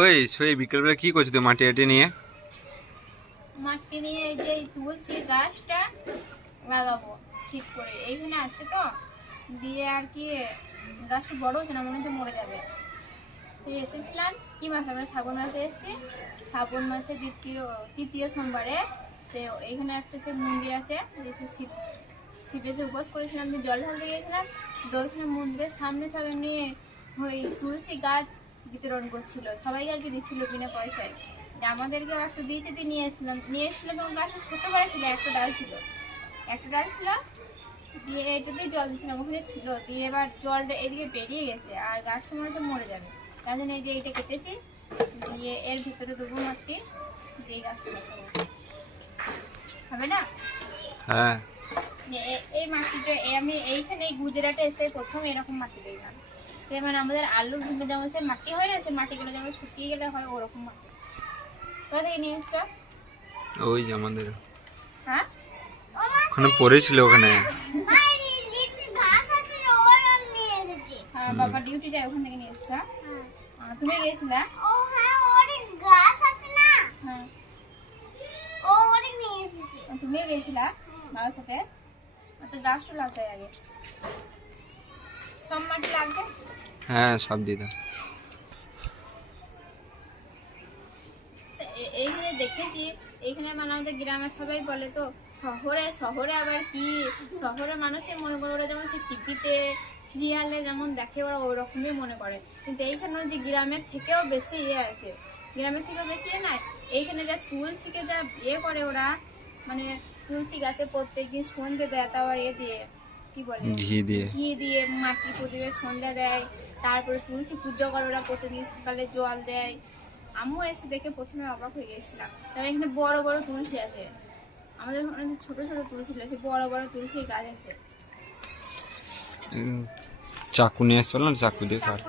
ওই সেই বিকেলবেলা কি করছিস তুই মাটি আটি নিয়ে? মাটি নিয়ে এই যে তুলছি গাছটা লাগাবো ঠিক করে এইখানে আছে তো দিয়ে আর কি গাছটা বড় হচ্ছে না, মনে হচ্ছে মরে যাবে। সেই এসেছিলাম কি মাসে, আমরা শ্রাবণ মাসে এসেছি, শ্রাবণ মাসে তৃতীয় সোমবারে। তো এইখানে একটা সে মন্দির আছে, শিবে সে উপোস করেছিলাম, আমি জল ঢালতে গিয়েছিলাম। তো ওইখানে মন্দিরের সামনে সব এমনি ওই তুলসী গাছ বিতরণ করছিল, সবাইকে আর কি দিচ্ছিল বিনা পয়সায়। আমাদেরকে গাছটা দিয়েছে, দিয়ে নিয়ে এসেছিলো তখন গাছটা ছোটো করে ছিল, একটা ডাল ছিল দিয়ে এটা দিয়ে জল দিচ্ছিলাম, ওখানে ছিল। দিয়ে এবার জলটা এদিকে বেরিয়ে গেছে আর গাছটা মনে হচ্ছে মরে যাবে, তার জন্য এই যে এটা কেটেছি, দিয়ে এর ভিতরে দেবো মাটি, দিয়ে গাছটা বসাবো। হবে না? হ্যাঁ। এই মাটিটা আমি এইখানে এই গুজরাটে এসে প্রথম এরকম মাটি দেখলাম। সে মানে আমাদের আলু ভেঙে যেমন সে মাটি হয় না, সে মাটিগুলো যেমন শুকিয়ে গেলে হয় ওরকম মাটি। কোথা থেকে নিয়ে এসছো? ওই যে আমাদের হ্যাঁ ওখানে পড়েছিল ওখানে। হ্যাঁ, বাবা ডিউটি যায়, ওখান থেকে নিয়ে এসছো। তুমি গিয়েছিলা? হ্যাঁ, তুমিও গিয়েছিলা বাবার সাথে? তো গাছটা লাগবে আগে, সব মাটি লাগবে। হ্যাঁ সব দিয়ে দাও। এইখানে দেখেছি, এইখানে মানে আমাদের গ্রামে সবাই বলে তো শহরে আবার কি, শহরে মানুষে মনে করে ওরা যেমন সে টিভিতে সিরিয়ালে যেমন দেখে ওরা ওই রকমই মনে করে, কিন্তু এইখানে যে গ্রামের থেকেও বেশি আছে, গ্রামের থেকেও বেশি নাই। এইখানে যা তুলসীকে যা করে ওরা, মানে তুলসী গাছে প্রত্যেকদিন সন্ধ্যে দেয়, তারপর দিয়ে কি বলে ঘি দিয়ে মাটি প্রদীপে সন্ধ্যা দেয়, তারপরে তুলসী পুজো করে ওরা, প্রতিদিন সকালে জল দেয়। আমিও এসে দেখে প্রথমে অবাক হয়ে গেছিলাম, কারণ এখানে বড় বড় তুলসী আছে, আমাদের অনেক ছোট ছোট তুলসী আছে, বড় বড় তুলসী গাছ আছে। চাকু নিয়ে এসে না, চাকু দিয়ে কাট।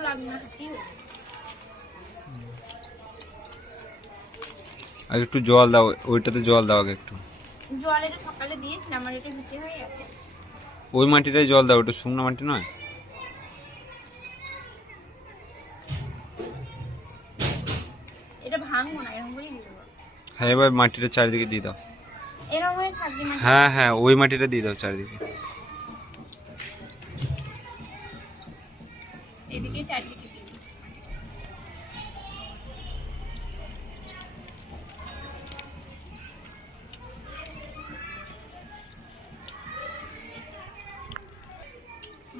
আর একটু জল দাও, ওইটাতে জল দাও আগে একটু। জল এটা সকালে দিয়েছিলাম, আমার এটা ভিজে হয়ে গেছে। ওই মাটিটাই জল দাও, ওটা শুকনো মাটি নয়। এটা ভাঙবো না, এরকম করেই দিয়ে দেবো। হ্যাঁ এবার মাটিটা চারিদিকে দিয়ে দাও। এরকম হয়ে থাকবে না? হ্যাঁ হ্যাঁ ওই মাটিটা দিয়ে দাও চারিদিকে। এদিকে চারিদিকে দিয়ে দিই।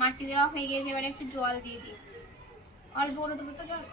মাটি দেওয়া হয়ে গেছে, এবারে একটু জল দিয়ে দিই, অল্প করে দেবো তো জল।